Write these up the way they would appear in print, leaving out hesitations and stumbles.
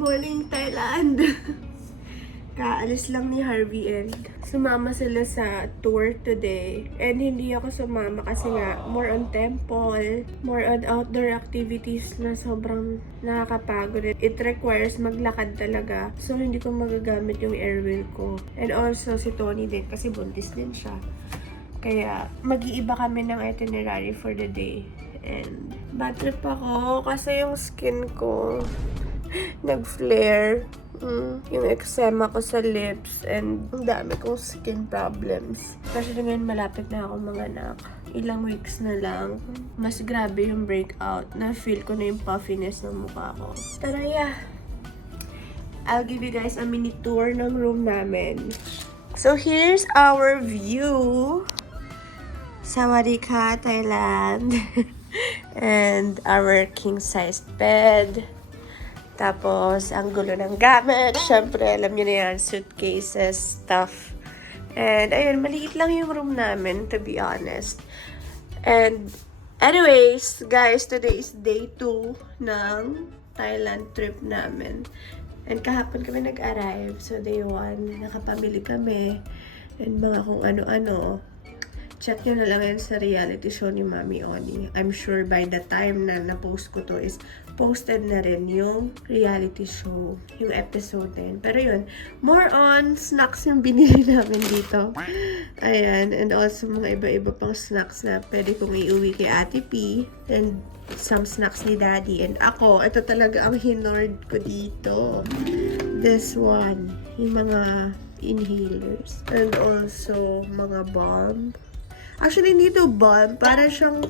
morning, Thailand! Kaalis lang ni Harvey and sumama sila sa tour today. And hindi ako sumama kasi nga more on temple, more on outdoor activities na sobrang nakakapagod. It requires maglakad talaga. So hindi ko magagamit yung airwheel ko. And also si Tony din kasi buntis din siya. Kaya mag-iiba kami ng itinerary for the day. And bad trip ako kasi yung skin ko nag-flare. Yung eczema ko sa lips and ang dami kong skin problems. Kasi ngayon malapit na ako mga anak. Ilang weeks na lang. Mas grabe yung breakout. Na-feel ko na yung puffiness ng mukha ko. Pero yeah, I'll give you guys a mini tour ng room namin. So here's our view. Sawadee-ka, Thailand. And our king-sized bed. Tapos, ang gulo ng gamit. Siyempre, alam niyo na yan, suitcases, stuff. And, ayun, maliit lang yung room namin, to be honest. And, anyways, guys, today is day 2 ng Thailand trip namin. And, kahapon kami nag-arrive. So, day 1, nakapamili kami. And, mga kung ano-ano. Check nyo na lang yan sa reality show ni Mami Oni. I'm sure by the time na na-post ko to is posted na rin yung reality show, yung episode na yun. Pero yun, more on snacks yung binili namin dito. Ayan, and also mga iba-iba pang snacks na pwede kong iuwi kay Ate P. And some snacks ni Daddy. And ako, ito talaga ang hinord ko dito. This one, yung mga inhalers. And also, mga balm. Actually, hindi ito balm. Para siyang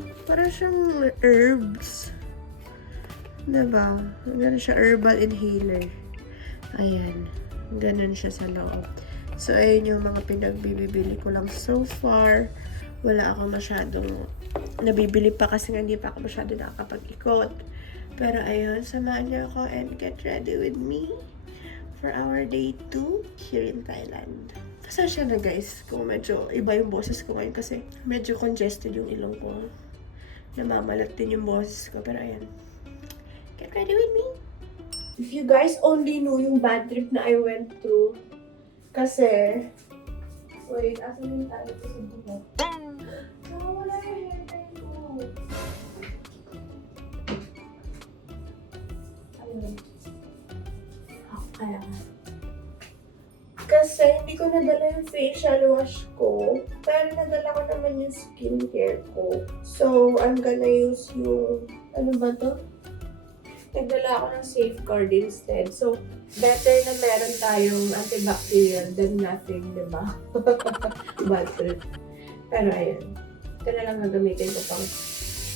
herbs. Diba? Ganun siya, herbal inhaler. Ayan. Ganun siya sa loob. So, ayun yung mga pinagbibili ko lang so far. Wala ako masyadong nabibili pa kasi nga hindi pa ako masyado nakakapag-ikot. Pero ayun, samahan niyo ako and get ready with me for our day 2 here in Thailand. Pasensya na guys kung medyo iba yung boses ko ngayon kasi medyo congested yung ilong ko. Namamalat din yung boses ko. Pero ayan. Get ready with me. If you guys only knew yung bad trip na I went through. Kasi, wait, asan yung tayo ko sa buhok? Wala yung hairline ko. Ayun. Kaya kasi hindi ko nadala yung facial wash ko. Pero nadala ko naman yung skincare ko. So, I'm gonna use yung, ano ba to? Nagdala ako ng Safeguard instead. So, better na meron tayong antibacterial than nothing, diba? Bad trip. Pero ayun. Ito na lang gagamitin ko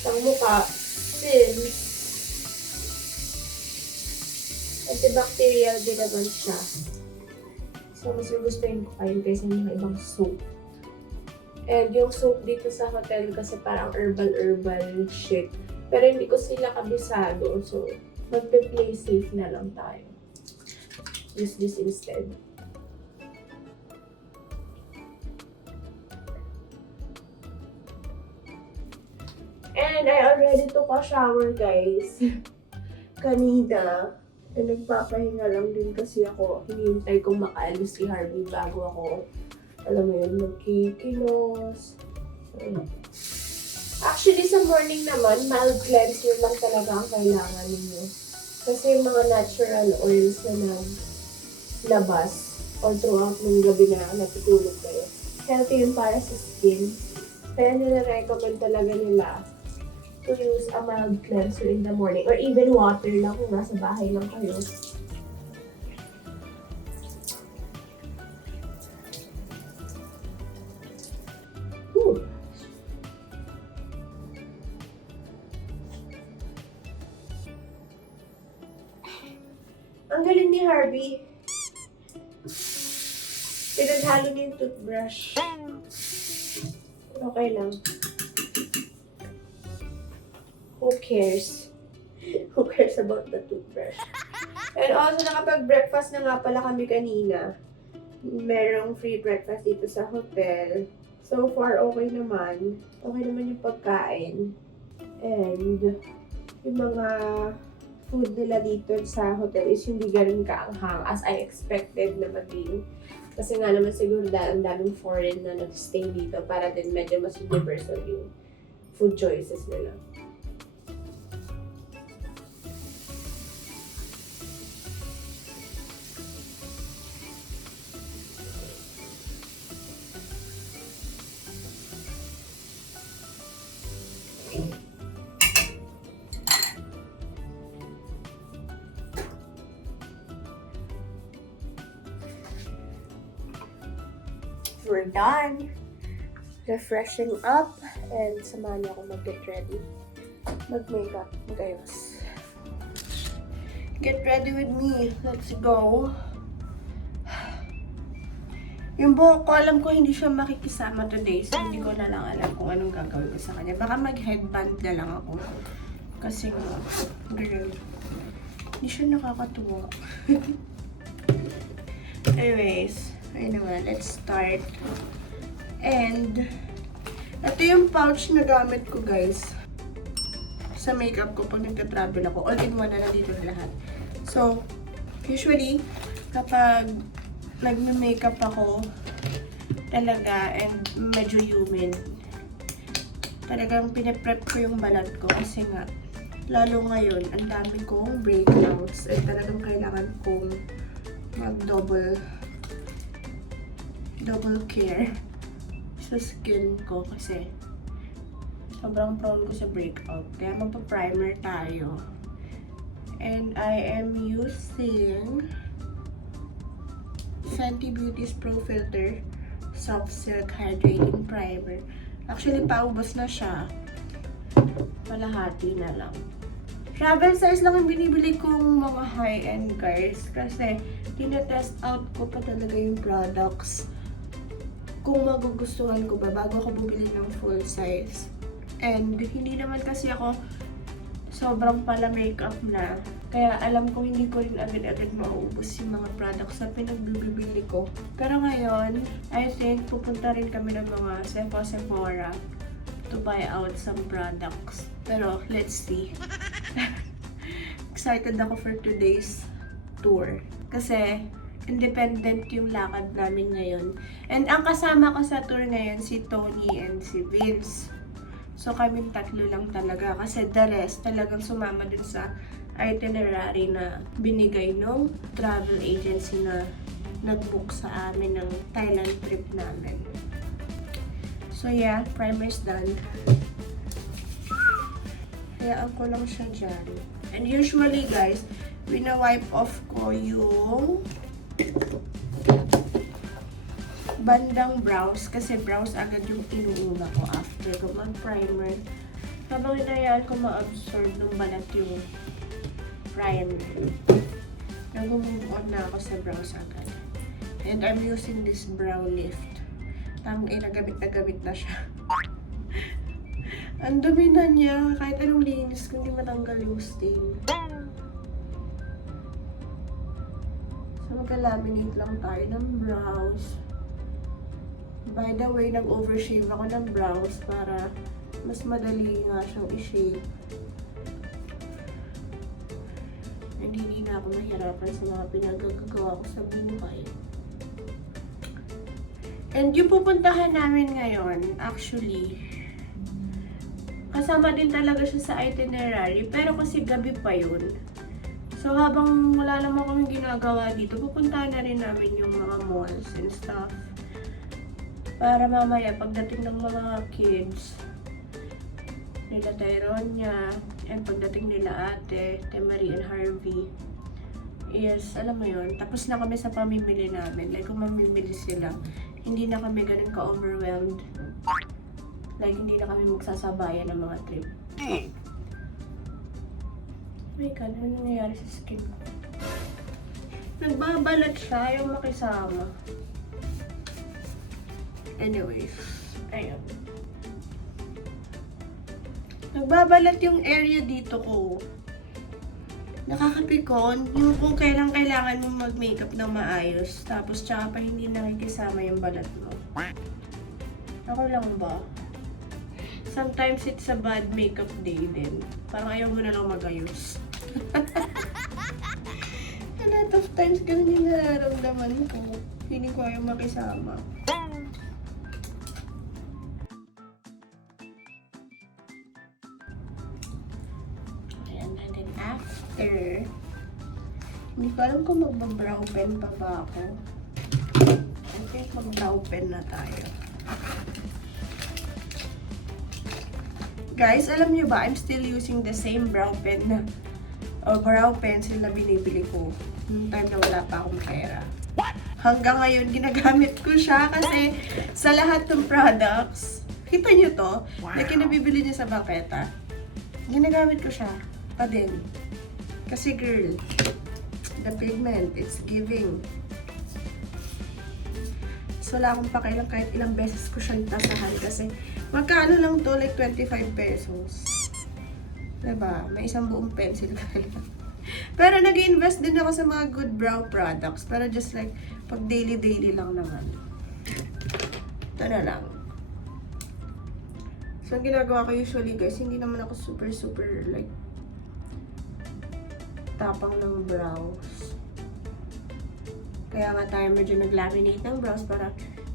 pang mukha. Since antibacterial din naman siya. So, mas gustuhin ko kayo kaysa yung mga ibang soap. And yung soap dito sa hotel kasi parang herbal shit. Pero hindi ko sila kabisado. So, magpe-play safe na lang tayo. Use this instead. And I already took a shower, guys. Kanina. And nagpapahinga lang din kasi ako. Hinihintay kong makaalis si Harvey bago ako, alam mo yun, magkikilos. Actually, sa morning naman, mild cleanser lang talaga ang kailangan ninyo. Kasi yung mga natural oils na labas all throughout ng gabi na natutulog kayo. Healthy yun para sa skin. Kaya nila-recommend talaga nila to use a mild cleanser in the morning. Or even water lang kung nasa bahay lang kayo. Whew. Ang galing ni Harvey. Pinaghalo niya yung toothbrush. Okay lang. Who cares? Who cares about the toothbrush? And also, nakapag-breakfast na nga pala kami kanina. Merong free breakfast dito sa hotel. So far, okay naman. Okay naman yung pagkain. And yung mga food nila dito sa hotel is hindi ganun kaanghang as I expected na maging. Kasi nga naman siguro ang daming foreign na nag-stay dito para din medyo mas universal yung food choices nila. We're done refreshing up and samahan niyo ako mag-get ready. Mag-makeup, mag-ayos. Get ready with me. Let's go. Yung buhok ko, alam ko hindi siya makikisama today, so hindi ko na lang alam kung anong gagawin ko sa kanya. Baka mag-headband na lang ako. Kasi nga, girl, hindi siya nakakatuwa. Anyways, ayun naman, let's start. And, ito yung pouch na gamit ko, guys. Sa makeup ko pag nagka-travel ako. All-in-one na dito na lahat. So, usually, kapag nag-makeup ako talaga and medyo humid, talagang pinaprep ko yung balat ko kasi nga, lalo ngayon, ang dami kong breakouts at talagang kailangan kong mag-double care sa skin ko kasi sobrang prone ko sa breakout. Kaya magpa-primer tayo. And I am using Fenty Beauty's Pro Filter Soft Silk Hydrating Primer. Actually, paubos na siya. Palahati na lang. Travel size lang yung binibili kong mga high-end, guys. Kasi, tinetest out ko pa talaga yung products kung magugustuhan ko ba bago ako bumili ng full size. And, hindi naman kasi ako sobrang pala makeup na. Kaya alam ko hindi ko rin agad-agad mauubos yung mga products na pinagbibili ko. Pero ngayon, I think pupunta rin kami ng mga Sephora to buy out some products. Pero let's see. Excited ako for today's tour. Kasi independent yung lakad namin ngayon. And ang kasama ko sa tour ngayon si Tony and si Vince. So kaming tatlo lang talaga kasi the rest talagang sumama dun sa itinerary na binigay nung travel agency na nag-book sa amin ng Thailand trip namin. So yeah, primer's done. Hayaan ko lang siya dyan. And usually guys, wina-wipe off ko yung bandang brows kasi brows agad yung inuuna ko after ko mag-primer. Habang hinayaan ko ma-absorb ng balat yung primer. Nag-move on na ako sa brows agad. And I'm using this brow lift. Tamang nagamit na siya. Ang dumi na niya. Kahit anong linis, kundi matanggal yung stain. So, magka-laminate lang tayo ng brows. By the way, nag-overshave ako ng brows para mas madali nga siyang i-shape. Hindi na ako mahirapan sa mga pinagagawa ko sa buhay. And yung pupuntahan namin ngayon, actually, kasama din talaga siya sa itinerary, pero kasi gabi pa yun. So habang wala naman kaming ginagawa dito, pupuntahan na rin namin yung mga malls and stuff. Para mamaya, pagdating ng mga kids, nila Tyronia, and pagdating nila ate, Marie and Harvey, yes, alam mo yun, tapos na kami sa pamimili namin. Like, kung mamimili sila, hindi na kami ganun ka-overwhelmed. Like, hindi na kami magsasabayan ng mga trip. My God, ano nangyayari sa skin ko? Nagbabalat siya, yung makisama. Anyways, ayun. Nagbabalat yung area dito ko. Nakakapikon, yung kung kailan kailangan mo mag-makeup ng maayos, tapos tsaka pa hindi nakikisama yung balat mo. Ako lang ba? Sometimes it's a bad makeup day din. Parang ayaw mo na lang magayos. A lot of times, ganun yung nararamdaman ko. Feeling ko ayaw makisama. Ayan, and then after, hindi ko alam kung mag-brow pen pa ba ako. I think mag-brow pen na tayo. Guys, alam nyo ba, I'm still using the same brow pen na o brow pencil na binibili ko noong time na wala pa akong pera. Hanggang ngayon, ginagamit ko siya kasi sa lahat ng products, kita nyo to, na kinabibili nyo sa Bangketa, ginagamit ko siya pa din. Kasi girl, the pigment, it's giving. So, wala akong pakialam kahit ilang beses ko siyang tasahan kasi magkano lang to, like 25 pesos. Diba? May isang buong pencil ka lang. Pero nag-invest din ako sa mga good brow products. Pero just like, pag daily lang naman. Ito na lang. So, ang ginagawa ko usually guys, hindi naman ako super like tapang ng brows. Kaya nga tayo medyo nag-laminate ng brows para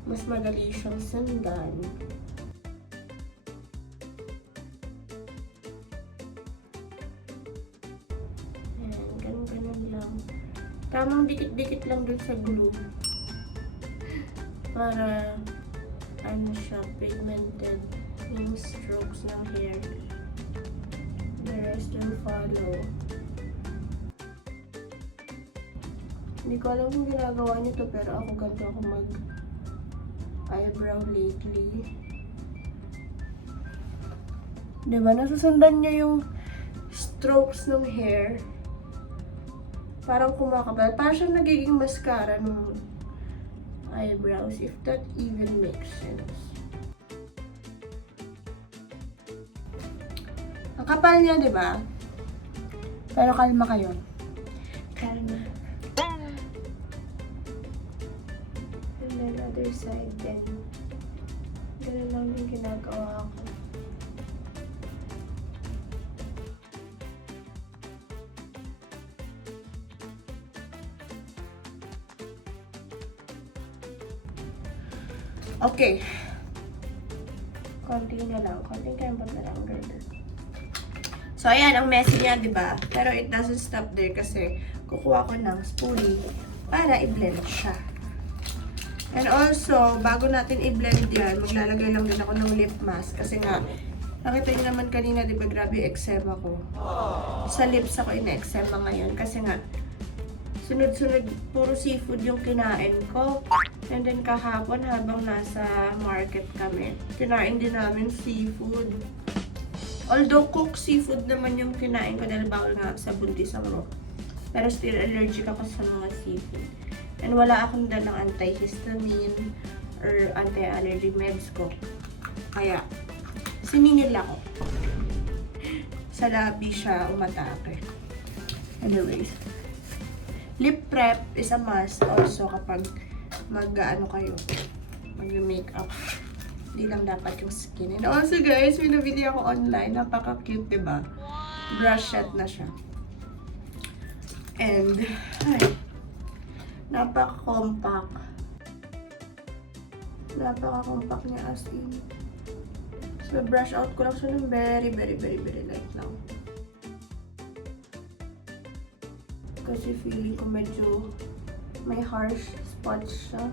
mas madali siyang sundan. Ayan, ganun lang. Tamang dikit-dikit lang dun sa glue. Para, ano siya, pigmented yung strokes ng hair. The rest will follow. Hindi ko alam kung ginagawa niyo to, pero ako ganito ako mag-eyebrow lately. Diba? Nasusundan niyo yung strokes ng hair. Parang kumakabal. Parang siyang nagiging mascara ng eyebrows, if that even makes sense. Ang kapal niya, diba? Pero kalma kayo. Kalma. And then other side din. Ganun lang yung ginagawa ko. Okay. Konti na lang. Konting kembot na lang. So, ayan. Ang messy niya, diba? Pero it doesn't stop there kasi kukuha ko ng spoolie para i-blend siya. And also, bago natin i-blend yan, maglalagay lang din ako ng lip mask. Kasi nga, nakita niyo naman kanina, di ba, grabe yung eczema ko. Sa lips ako ina-eczema ngayon. Kasi nga, sunod-sunod, puro seafood yung kinain ko. And then kahapon, habang nasa market kami, kinain din namin seafood. Although cooked seafood naman yung kinain ko dahil bawal nga sa buntis ako. Pero still allergic ako sa mga seafood. And wala akong dalang antihistamine or anti-allergy meds ko. Kaya, siningil ako. Sa labi siya umatake. Anyways, lip prep is a must also kapag mag-ano kayo, mag-makeup. Hindi lang dapat yung skin. And also guys, may nabili ako online. Napaka-cute, diba? Brush set na siya. And, ay, napaka-compact. Napaka-compact niya as in. So, brush out ko lang siya ng very light lang. Kasi feeling ko medyo may harsh spots siya.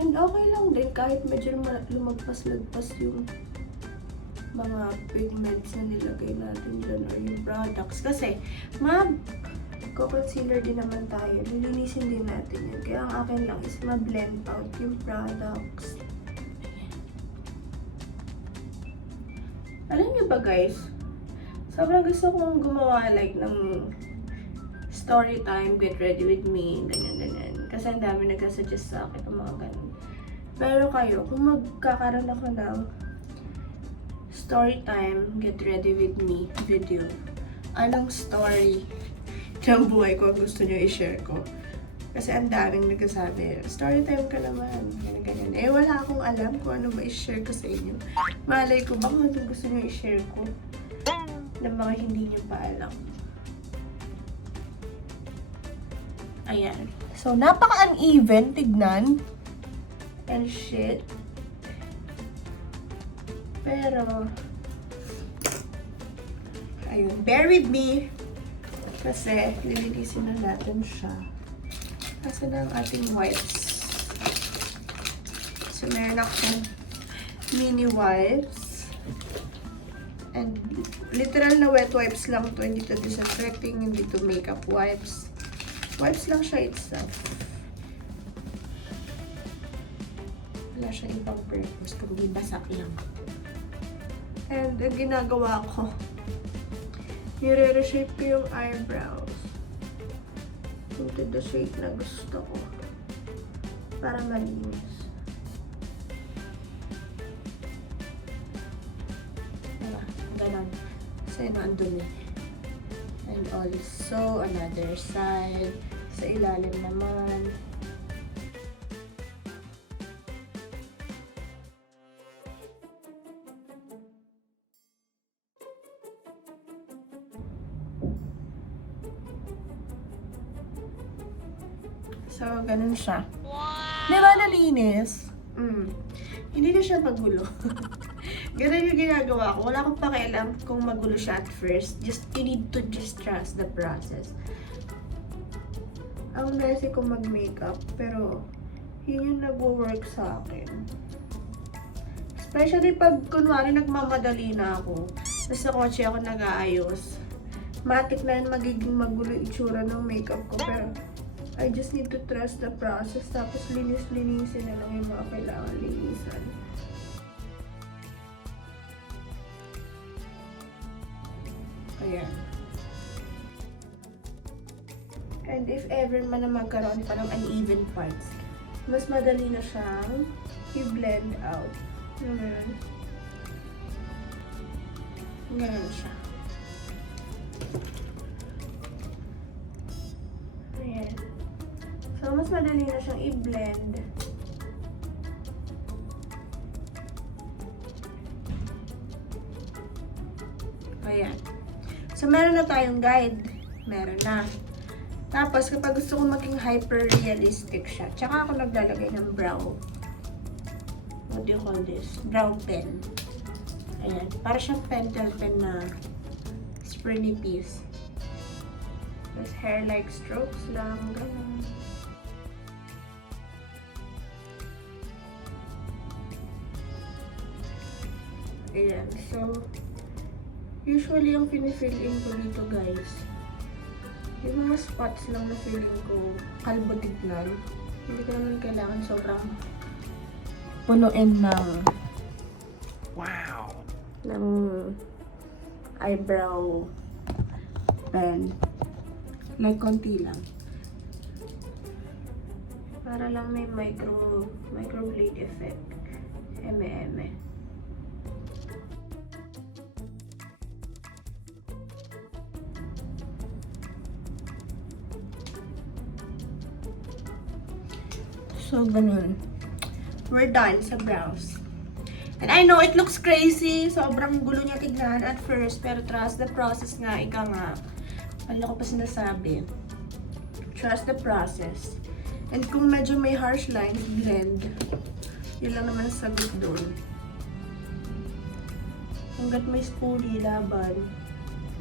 And okay lang din kahit medyo lumagpas-lagpas yung mga pigments na nilagay natin dyan or yung products. Kasi, concealer din naman tayo. Lilinisin din natin yan. Kaya ang akin lang is ma-blend out yung products. Alam niyo ba guys? Sobrang gusto kong gumawa like ng story time, get ready with me, ganyan. Kasi ang dami nagkasuggest sa akin ng mga ganun. Pero kayo, kung magkakaroon ako ng story time, get ready with me video, anong story ng buhay ko gusto nyo i-share ko? Kasi ang daming nagsasabi, story time ka naman, ganyan. Eh, wala akong alam kung ano ba i-share ko sa inyo. Malay ko ba kung ano gusto nyo i-share ko ng mga hindi nyo pa alam. Ayan. So, napaka-uneven, tignan. And shit. Pero, ayun, bear with me. Kasi, lilinisin na natin siya. Kasi na ang ating wipes. So, meron akong mini wipes. And, literal na wet wipes lang to. Hindi to disinfecting, hindi to makeup wipes. Wipes lang siya itself. Wala siya ibang purpose, kundi basak lang. And, ang ginagawa ko, nire-reshape ko yung eyebrows into the shape na gusto ko. Para malinis. Diba? Ganon. So, yun ang dumi. And also, another side. Sa ilalim naman. So, ganun siya. Wow! Diba nalinis? Hindi na siya magulo. Ganun yung ginagawa ko. Wala akong pakialam kung magulo siya at first. You need to just trust the process. Ang messy ko mag-makeup, pero yun yung nag-work sa akin. Especially pag kunwari nagmamadali na ako. Nasa kotse ako nag-aayos. Matik na yun magiging magulo itsura ng makeup ko, pero I just need to trust the process. Tapos linis-linisin na lang yung mga kailangan linisan. Ayan. And if ever man na magkaroon pa ng uneven parts, mas madali na siyang i-blend out. Ganun siya. Ayan. So, mas madali na siyang i-blend. Ayan. So, meron na tayong guide. Meron na. Tapos, kapag gusto ko maging hyper-realistic siya, tsaka ako naglalagay ng brow. What do you call this? Brow pen. Ayan. Para siyang pentel pen na springy piece. Tapos, hair-like strokes lang. Ganun. Ayan. So, usually, yung pinifill in ko dito, guys, yung mga spots lang na feeling ko kalbo tignan. Hindi ko naman kailangan sobrang punuin ng ng eyebrow pen. Like, konti lang. Para lang may microblade effect. Eme-eme. So, ganun. We're done sa brows. And I know it looks crazy. Sobrang gulo niya tignan at first. Pero trust the process nga. Ika nga. Ano ko pa sinasabi? Trust the process. And kung medyo may harsh lines, blend. Yun lang naman sagot doon. Hanggat may spoolie, laban.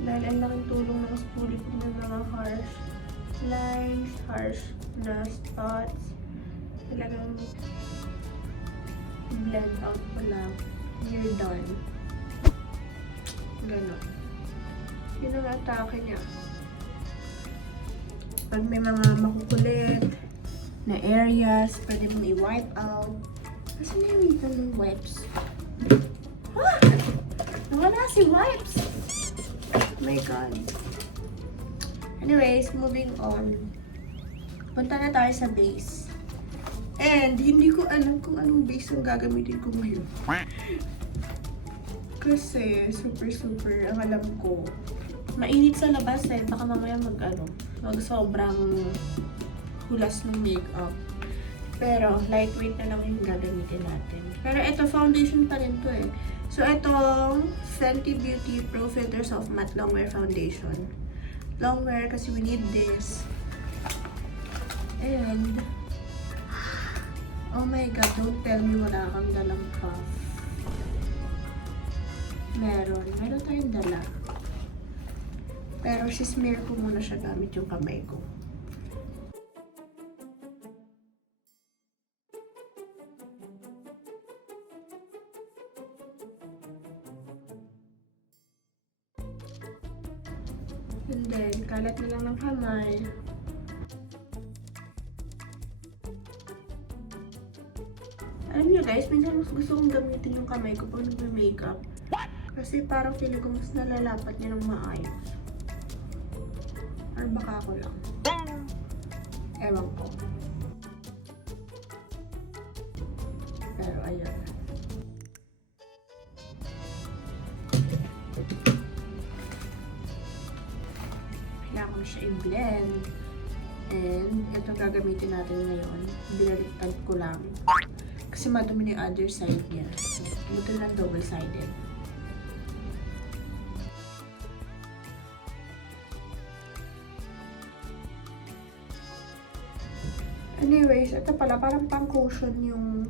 Dahil ang laking tulong ng spoolie kung may mga harsh lines, harsh na spots. Talagang blend out po lang. You're done. Ganon. Yun ang atake niya. Pag may mga makukulit na areas, pwede mong i-wipe out. Kasi na yung ito ng wipes. Ah! Nawala si wipes! Oh my God. Anyways, moving on. Punta na tayo sa base. And, hindi ko alam kung anong base ang gagamitin ko ngayon. Kasi, super, ang alam ko, mainit sa labas eh. Baka mamaya mag sobrang hulas ng makeup. Pero, lightweight na lang yung gagamitin natin. Pero, ito, foundation pa rin to eh. So, itong Fenty Beauty Pro Filter Soft Matte Longwear Foundation. Longwear kasi we need this. And, oh my God, don't tell me wala kang dalang puff. Meron tayong dala. Pero sismear ko muna siya gamit yung kamay ko. And then, kalat na lang ng kamay. Alam niyo guys, minsan mas gusto kong gamitin yung kamay ko pag nag-makeup. Kasi parang feeling ko mas nalalapat niya ng maayos. Or baka ako lang. Ewan ko. Pero ayun. Kailangan ko siya i-blend. And ito gagamitin natin ngayon. Binaliktad ko lang. Kasi madumi na yung other side niya. So, buto lang double-sided. Anyways, ito pala, parang pang cushion yung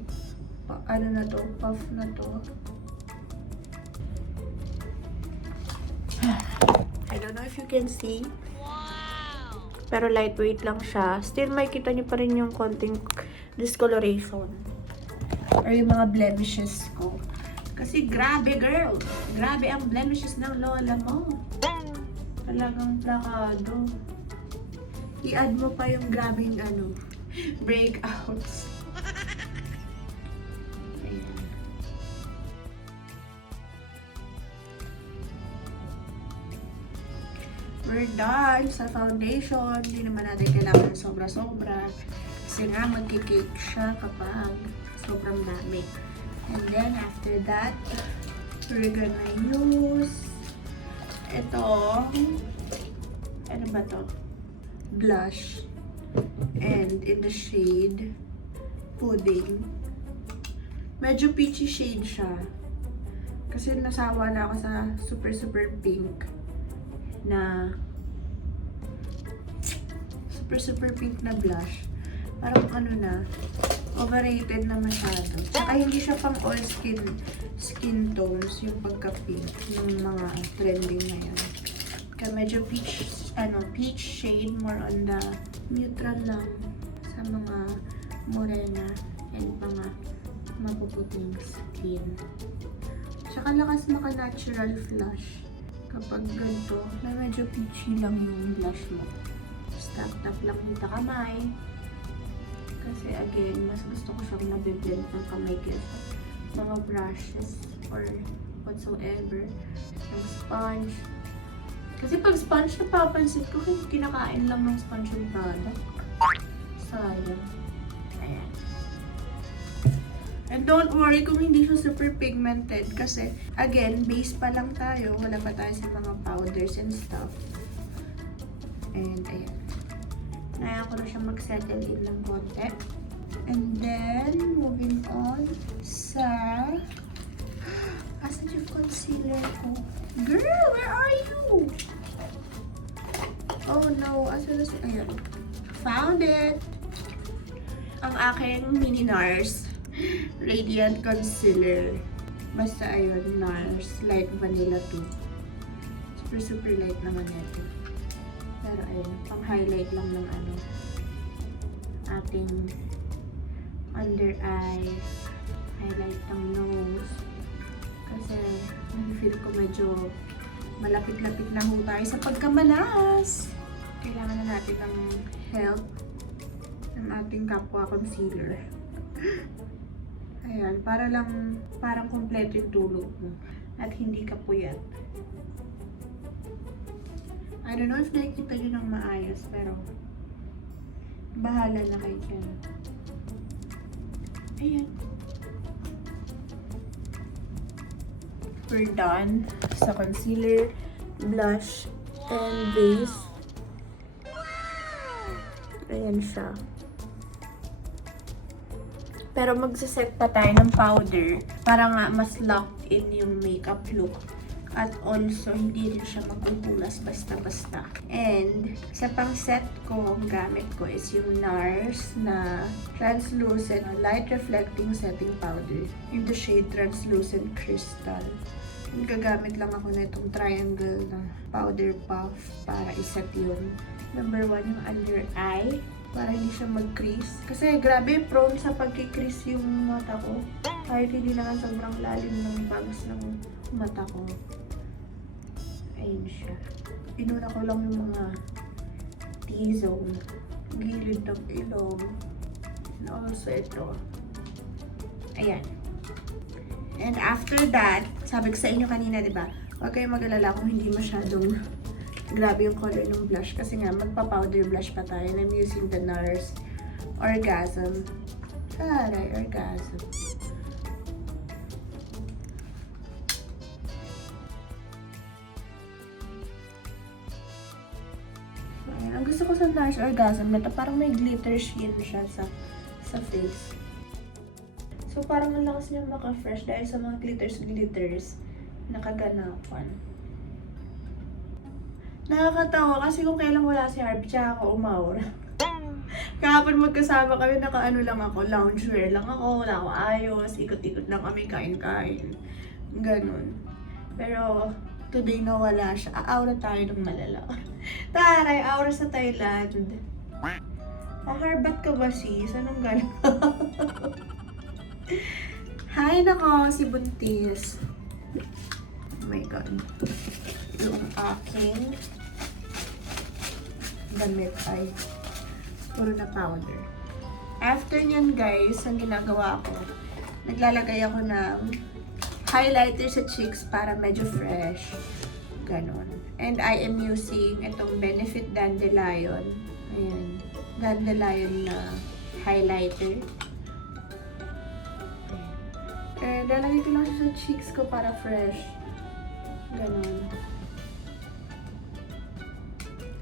ano na to, puff na to. I don't know if you can see. Pero lightweight lang siya. Still, makikita niyo pa rin yung konting discoloration. Or yung mga blemishes ko. Kasi grabe, girl! Grabe ang blemishes ng lola mo. Talagang plakado. I-add mo pa yung grabing ano, breakouts. Ayan. We're done sa foundation. Hindi naman natin kailangan sobra-sobra. Kasi nga magkikake siya kapag sobrang dami. And then after that, we're gonna use ito. Ano ba to? Blush. And in the shade Pudding. Medyo peachy shade siya. Kasi nasawa na ako sa super pink na super pink na blush. Parang ano na, overrated na masyado. Saka hindi siya pang all skin tones yung pagka-pink ng mga trending ngayon. Kaya medyo peach shade, more on the neutral lang sa mga morena and mga mapuputing skin. Saka lakas maka-natural flush kapag ganito na medyo peachy lang yung blush mo. Tap lang dito kamay. Kasi again, mas gusto ko siyang nabiblend ng kamay kesa mga brushes or whatsoever. Yung sponge. Kasi pag sponge, napapansin ko, kinakain lang ng sponge yung product. Sayang. Ayan. And don't worry kung hindi siya super pigmented kasi, again, base pa lang tayo. Wala pa tayo sa mga powders and stuff. And, ayan. Naya ko na siya mag-settle in ng konti. And then, moving on sa... Asan yung concealer ko? Girl, where are you? Oh no, asan na siya? Ayan. Found it! Ang aking mini NARS Radiant Concealer. Basta ayun, NARS Light Vanilla 2. Super light naman ito. Pero ayun, pang highlight lang ng ano, ating under eyes, highlight ng nose. Kasi feel ko medyo malapit-lapit na ho tayo sa pagkamalas. Kailangan na natin ng help ng ating kapwa concealer. Ayan, parang kompleto yung tulog mo at hindi ka puyat. I don't know if nakikita nyo ng maayos, pero bahala na kayo dyan. Ayan. We're done sa concealer, blush, and base. Ayan siya. Pero magsaset pa tayo ng powder para nga mas locked in yung makeup look. At also, hindi rin siya magkukulas basta-basta. And, sa pang-set ko, ang gamit ko is yung NARS na Translucent Light Reflecting Setting Powder in the shade Translucent Crystal. And gagamit lang ako na itong triangle na powder puff para iset yun. Number 1, yung under eye, para hindi siya mag-crease. Kasi grabe, prone sa pagkikrease yung mata ko. Kahit hindi naman sobrang lalim ng bags ng mata ko. Ayun siya. Pinuna ko lang yung mga T-zone, gilid ng ilong, and also ito. Ayan. And after that, sabi ko sa inyo kanina, diba? Huwag kayong mag-alala kung hindi masyadong grabe yung color ng blush. Kasi nga, magpa-powder blush pa tayo. And I'm using the NARS Orgasm. Taray, Orgasm. Ayan. Ang gusto ko sa NARS Orgasm na to, parang may glitter sheen siya sa face. So, parang ang lakas niya maka-fresh dahil sa mga glitters nakaganapan. Nakakatawa kasi kung kailan wala si Harvey, tsaka ako umaura. Kahapon magkasama kami, naka-ano lang ako, loungewear lang ako, wala ako ayos, ikot-ikot lang kami, kain-kain. Ganon. Pero, today na wala siya. Aura tayo ng malala. Taray, aura sa Thailand. Harbat ka ba sis? Anong ganon? Hi nako, si Buntis. Oh my God. Yung aking damit ay puro na powder. After nyan guys, ang ginagawa ko, naglalagay ako ng highlighter sa cheeks para medyo fresh. Ganon. And I am using itong Benefit Dandelion. Ayan. Dandelion na highlighter. Lalagay ko lang siya sa cheeks ko para fresh. Ganon.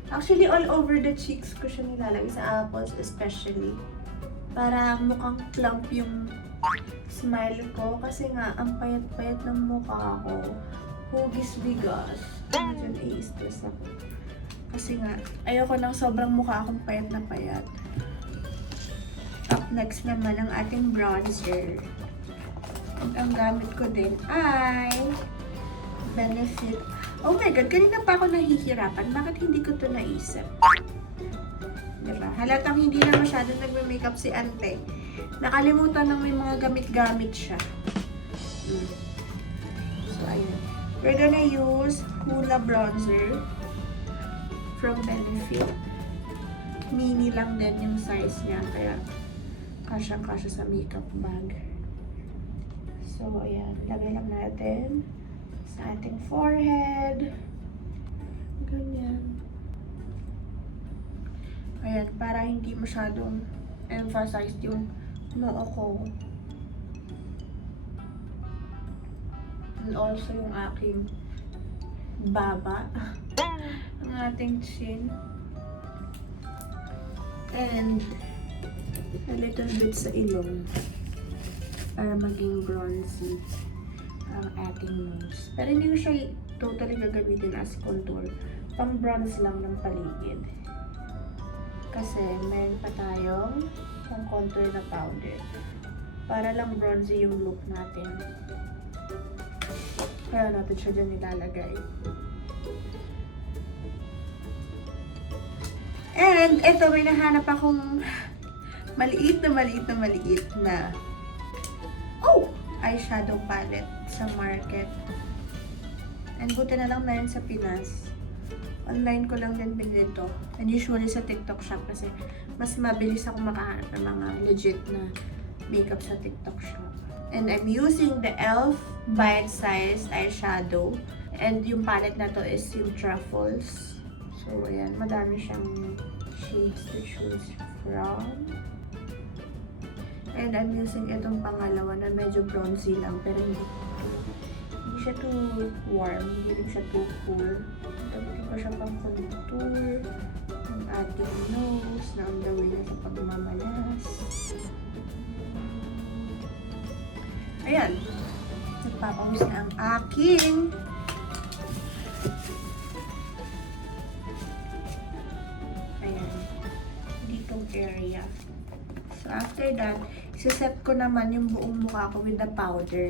Actually, all over the cheeks ko siya nilalagay, sa apples especially. Para mukhang plump yung smile ko. Kasi nga, ang payat-payat ng mukha ko. Hugis bigas. Medyo nai-stress ako. Kasi nga, ayoko ng sobrang mukha akong payat na payat. Up next naman ang ating bronzer. At ang gamit ko din ay Benefit. Oh my God, kanina pa ako nahihirapan. Bakit hindi ko to naisip? Diba? Halatang hindi na masyadong nagme-makeup si Ante. Nakalimutan ng may mga gamit-gamit siya. So, ayun. We're gonna use Hoola Bronzer from Benefit. Mini lang din yung size niya. Kaya, kasyang-kasya sa makeup bag. So, ayan. Lagay lang natin sa ating forehead. Ganyan. Ayan. Para hindi masyadong emphasized yung noo ko. And also yung aking baba. Ang ating chin. And a little bit sa ilong. Para maging bronzy ang ating nose. Pero hindi ko siya totally gagamitin as contour. Pang bronze lang ng paligid. Kasi meron pa tayong pang contour na powder. Para lang bronzy yung look natin. Kaya natin siya dyan nilalagay. And ito, may nahanap akong maliit na eyeshadow palette sa market. And buti na lang na yun sa Pinas. Online ko lang din binili to. And usually sa TikTok shop kasi mas mabilis ako makahanap ng mga legit na makeup sa TikTok shop. And I'm using the e.l.f. Bite Size eyeshadow. And yung palette na to is yung Truffles. So, ayan. Madami siyang shades to choose from. And I'm using itong pangalawa na medyo bronzy lang. Pero hindi siya too warm. Hindi rin siya too cool. Gamitin ko siya pang contour ng ating nose na on the way na sa pagmamalas. Ayan. Nagpapawis na ang aking area. So, after that, isiset ko naman yung buong mukha ko with the powder.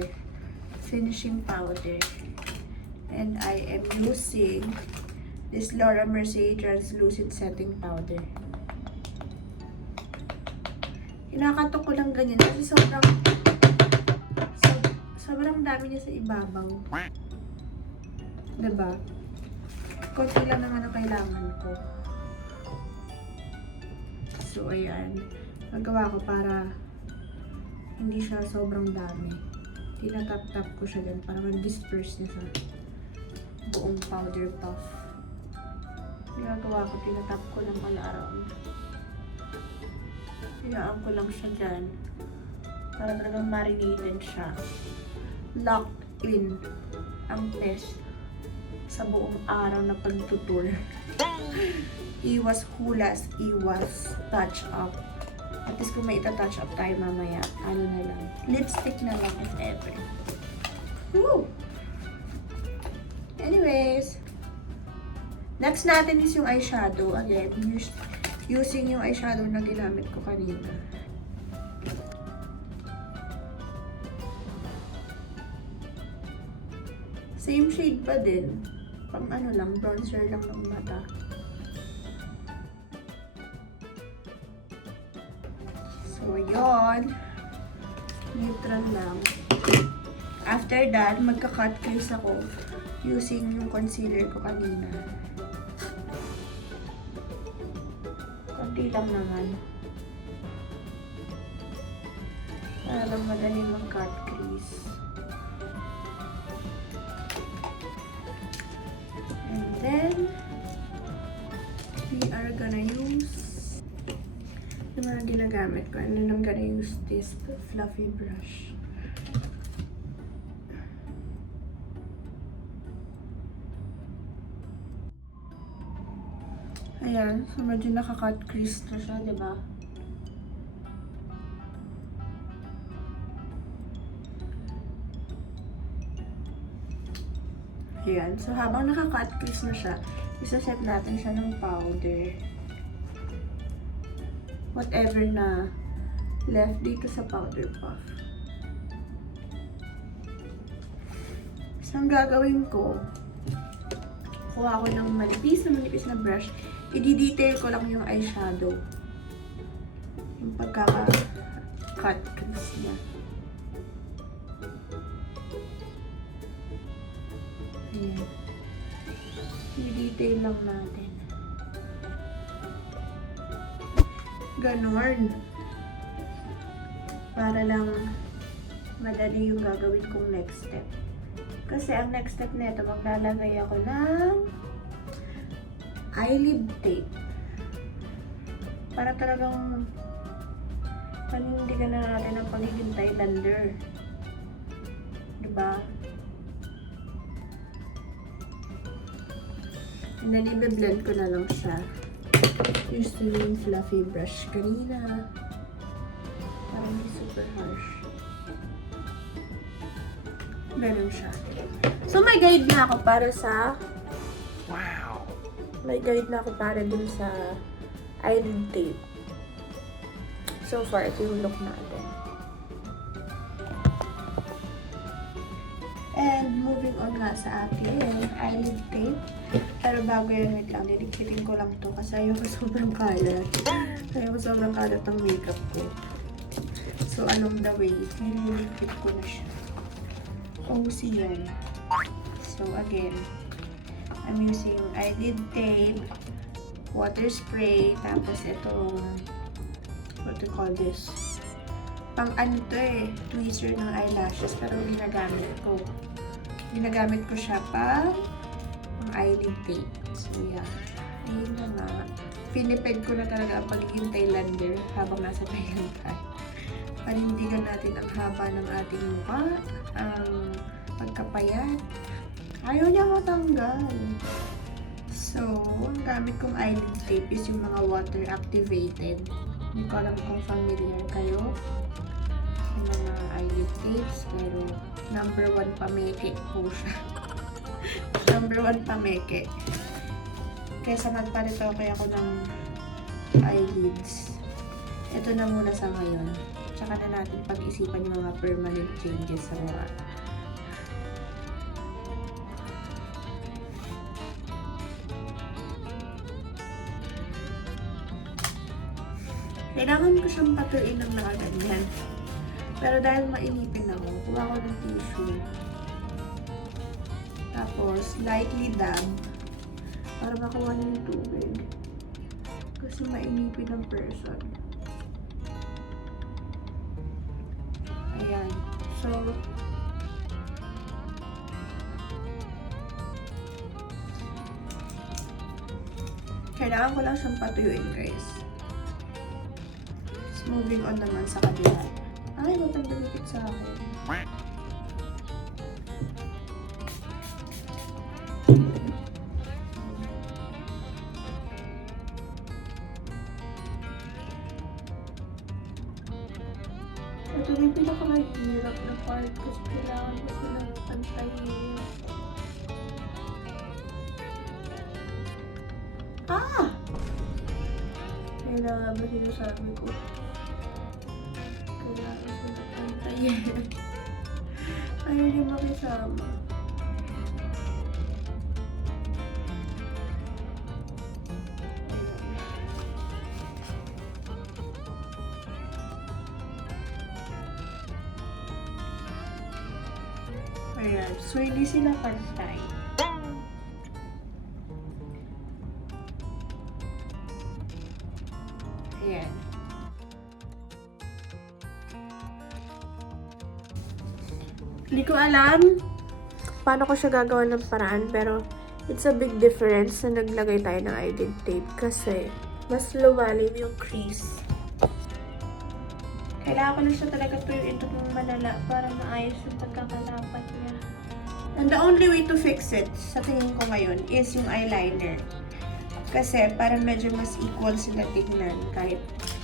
Finishing powder. And I am using this Laura Mercier Translucent Setting Powder. Kinakatok ko lang ganyan kasi sobrang dami niya sa ibabaw. Diba? Konti lang naman ang kailangan ko. So, ayan. Nagawa ko para hindi siya sobrang dami. Tinatap-tap ko siya dyan para mag-disperse niya sa buong powder puff. Ginagawa ko, tinatap ko lang all around. Hinaan ko lang siya dyan para talagang marinated siya. Locked in ang test sa buong araw na pagtutur. Iwas hulas, iwas touch up. At least kung may ita-touch up tayo mamaya, ano na lang. Lipstick na lang if ever. Woo! Anyways, next natin is yung eyeshadow. Again, using yung eyeshadow na ginamit ko kanina. Same shade pa din. Pang ano lang, bronzer lang ng mata. So, yun. Neutral lang. After that, magka-cut crease ako using yung concealer ko kanina. Konti lang naman. Para lang madali mag-cut crease. And then, we are gonna use yung mga ginagamit ko. And then, I'm gonna use this fluffy brush. Ayan. So, medyo naka-cut crease na siya, diba? Ayan. So, habang naka-cut crease na siya, isa-set natin siya ng powder. Whatever na left dito sa powder puff. So, ang gagawin ko, kuha ko ng manipis na brush. I-detail ko lang yung eyeshadow. Yung pagkaka-cut crease niya. Ayan. I-detail lang natin. Ganon. Para lang madali yung gagawin kong next step. Kasi ang next step nito, maglalagay ako ng eyelid tape. Para talagang panindigan na natin ang pagiging Thailander. Diba? And then, i-blend ko na lang siya. Use yung fluffy brush kanina. Para hindi super harsh. Ganun siya. So, may guide na ako para sa... Wow! May guide na ako para dun sa eyelid tape. So far, ito yung look natin. And moving on nga sa ating eyelid tape. Pero bago yan, wait lang, didikpitin ko lang to kasi ayoko sobrang kalat. Ayoko sobrang kalat ang makeup ko. So, along the way, nililipit ko na siya. OC yan. So, again, I'm using eyelid tape, water spray, tapos itong, what to call this? Pang ano to tweezer ng eyelashes, pero ginagamit ko siya pang eyelid tape. So, yeah. Ayun na nga. Pinipeg ko na talaga ang pagiging Thailander habang nasa Thailand tayo. Panindigan natin ang haba ng ating mukha, ang pagkapayat. Ayaw niya matanggal. So, ang gamit kong eyelid tape is yung mga water activated. Hindi ko alam kung familiar kayo sa mga eyelid tapes, pero number 1 pameke po siya. Number 1 pameke. Kesa nagpalit ako ng eyelids. ito na muna sa ngayon. Tsaka na natin pag-isipan yung mga permanent changes sa mukha. Kailangan ko siyang patuloy ng nakaganyan. Pero dahil mainipin ako, kuha ko ng tissue. Tapos, lightly dab para makuha niyo yung tubig. Kasi mainipin ang person. Ayan. So, kailangan ko lang siyang patuyuin, guys. So, moving on naman sa kabila. Ay, batang dumikit sa akin. Ito na yung pinakamahirap na part kasi kailangan ko silang pantayin. Ah! Kailangan ba sinasabi ko? Kailangan sila pantayin. Ayaw niya makisama. Ayan. So, hindi sila pantay. Ayan. Hindi ko alam paano ko siya gagawa ng paraan, pero it's a big difference na naglagay tayo ng eyelid tape kasi mas lumalim yung crease. Kailangan ko na siya talaga tuyuin ito ng malala para maayos yung pagkakalapat niya. And the only way to fix it, sa tingin ko ngayon, is yung eyeliner. Kasi parang medyo mas equal sila tignan kahit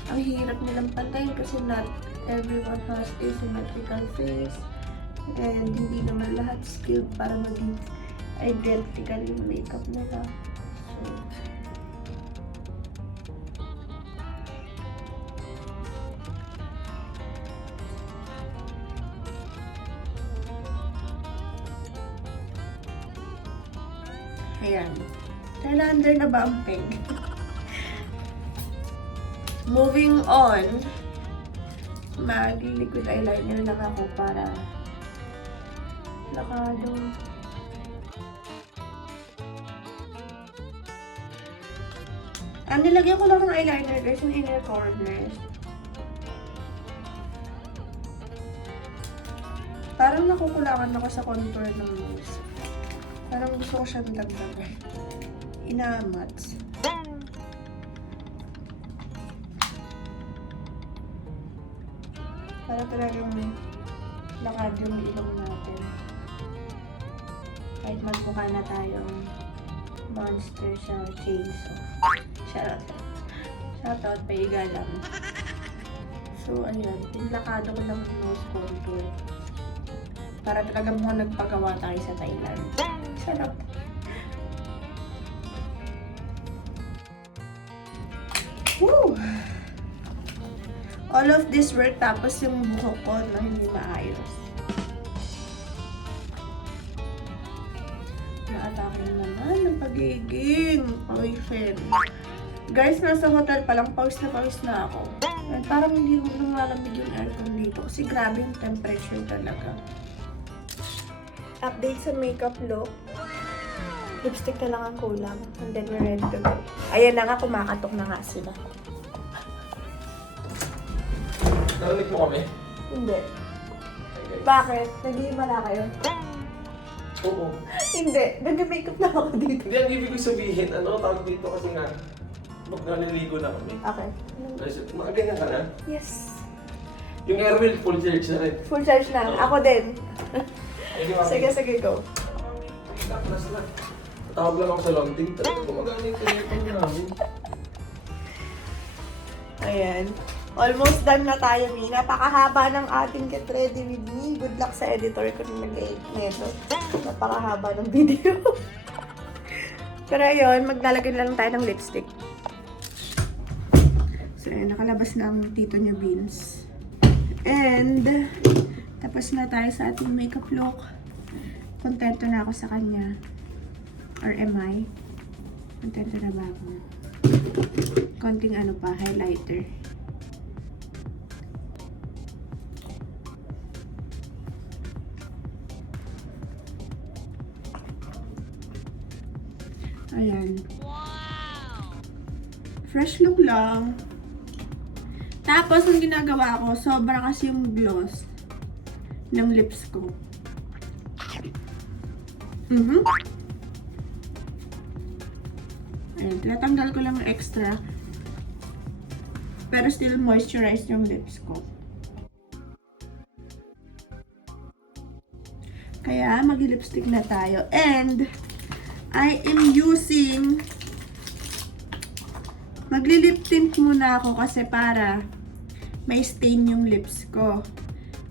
ang hirap nilang pantayin kasi not everyone has a symmetrical face. And hindi naman lahat skilled para maging identical yung makeup nila. So, ayan. Turn under na ba ang peg? Moving on, mag-liquid eyeliner lang ako para lakado. Nilagyan ko lang ng eyeliner guys yung inner corners. Parang nakukulangan ako sa contour ng nose. Parang gusto ko siyang dagdagan. Inamats. Para talagang lakad yung ilong natin. Kahit magmukha na tayong monster sa chainsaw. Shoutout, paiga lang. So, ayan. Pinlakado ko lang yung nose contour. Para talagang mga nagpagawa tayo sa Thailand. Sarap. Woo! All of this work tapos yung buhok ko na hindi maayos. Naatake naman ng pagiging boyfriend. Guys, nasa hotel pa lang, pawis na ako. And parang hindi mo lumalamig yung aircon dito kasi grabe yung temperature talaga. Update sa makeup look. Lipstick na lang ang kulang. And then we're ready to go. Ayan na nga, kumakatok na nga sila. Narinig mo kami? Hindi. Bakit? Nag-iimala kayo? Oo. Hindi. Nag-makeup na ako dito. Hindi, ang ibig sabihin, ano, tawag dito kasi nga, naliligo na kami. Okay. Mga ganyan ka na? Yes. Yung airwheel, full charge na rin. Full charge na. Ako din. Sige, Sige, go. Plus na. Tawag lang ako sa launding. Talagang gumagana yung telephone namin. Ayan. Almost done na tayo, Mi. Napakahaba ng ating Get Ready With Me. Good luck sa editor ko nung nag-edit nito. Napakahaba ng video. Pero ayun, maglalagay lang tayo ng lipstick. So, ayan, nakalabas na ang Tito New Beans. And, tapos na tayo sa ating makeup look. Kontento na ako sa kanya. Or am I? Kontento na ba ako? Konting ano pa, highlighter. Ayan. Fresh look lang. Tapos, ang ginagawa ko, sobra kasi yung gloss ng lips ko. Ayan, tinatanggal ko lang yung extra. Pero still moisturized yung lips ko. Kaya, mag-lipstick na tayo. And, I am using magli-lip tint muna ako kasi para may stain yung lips ko.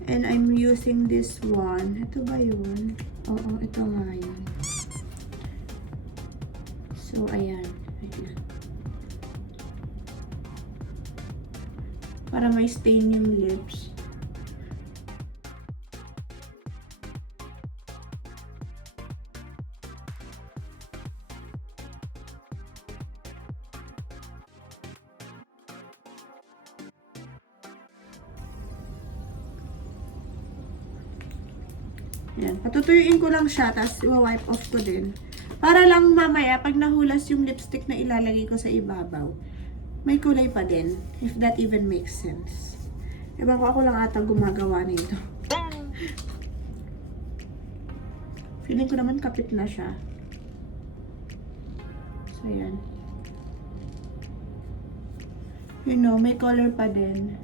And I'm using this one. Ito ba yun? Oo, ito nga yun. So, ayan. Wait lang. Para may stain yung lips. Yan. Patutuyuin ko lang siya, tapos i-wipe off ko din. Para lang mamaya, pag nahulas yung lipstick na ilalagay ko sa ibabaw, may kulay pa din. If that even makes sense. Ewan ko, ako lang ata gumagawa nito. Feeling ko naman kapit na siya. So, yan. You know, may color pa din.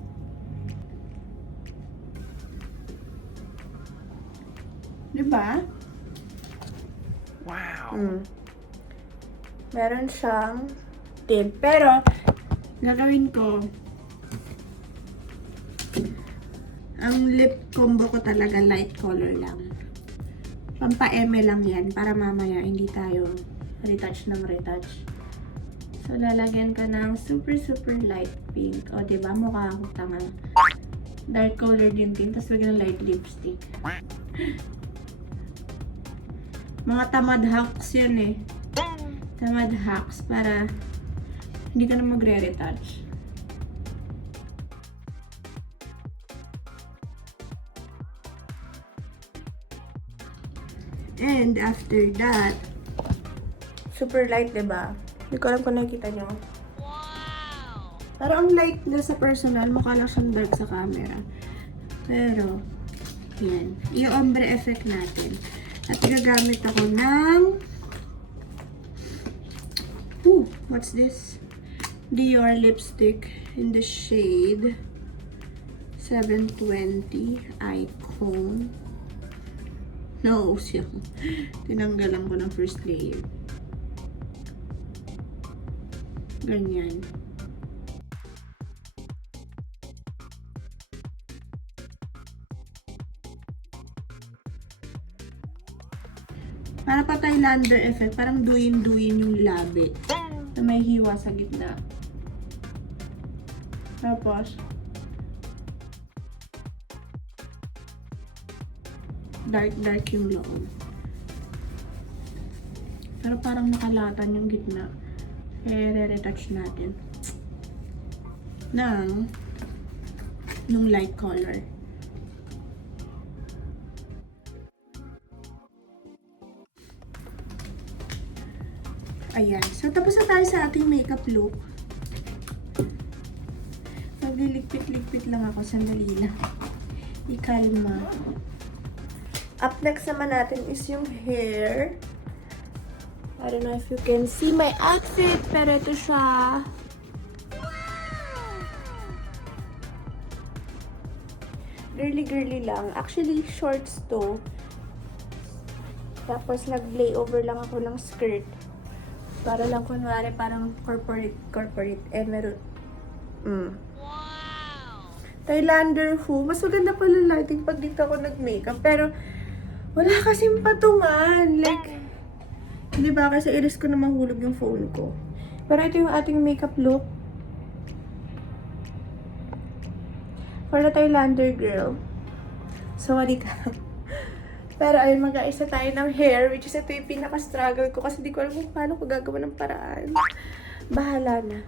Diba? Wow! Meron siyang tint. Pero, gagawin ko, ang lip combo ko talaga light color lang. Pampa-eme lang yan, para mamaya hindi tayo retouch ng retouch. So, lalagyan ka ng super light pink. O, diba? Mukha akong tanga. Dark color din tint, tapos lagyan ng light lipstick. Mga tamad hacks yan eh. Tamad hacks para hindi ka na magre-retouch. And after that, super light, diba? Hindi ko alam kung nakikita nyo. Wow! Pero ang light na sa personal, mukha lang siyang dark sa camera. Pero, yan. Yung ombre effect natin. At gagamit ako ng what's this? Dior lipstick in the shade 720 Icon. No, siya. Tinanggalan ko ng first layer. Ganyan. Para pa Thailander effect, parang duyin-duyin yung labi na may hiwa sa gitna. Tapos, dark yung loob. Pero parang nakalatan yung gitna. Kaya re-retouch natin ng light color. Ayan. So, tapos na tayo sa ating makeup look. Magliligpit-ligpit lang ako. Sandali lang. Ikalma. Up next naman natin is yung hair. I don't know if you can see my outfit, pero ito siya. Girly lang. Actually, shorts to. Tapos, nag-layover lang ako ng skirt. Para lang kunwari parang corporate emerald. Wow! Thailander who. Mas maganda pala lighting pag dito ako nag-makeup. Pero, wala kasing patungan. Like, di ba? Kasi iris ko na mahulog yung phone ko. Pero ito yung ating makeup look. Para tayo lander girl. Sorry ka. Pero ayun, mag-aisa tayo ng hair, which is ito yung pinaka-struggle ko kasi di ko alam kung paano ko gagawa ng paraan. Bahala na.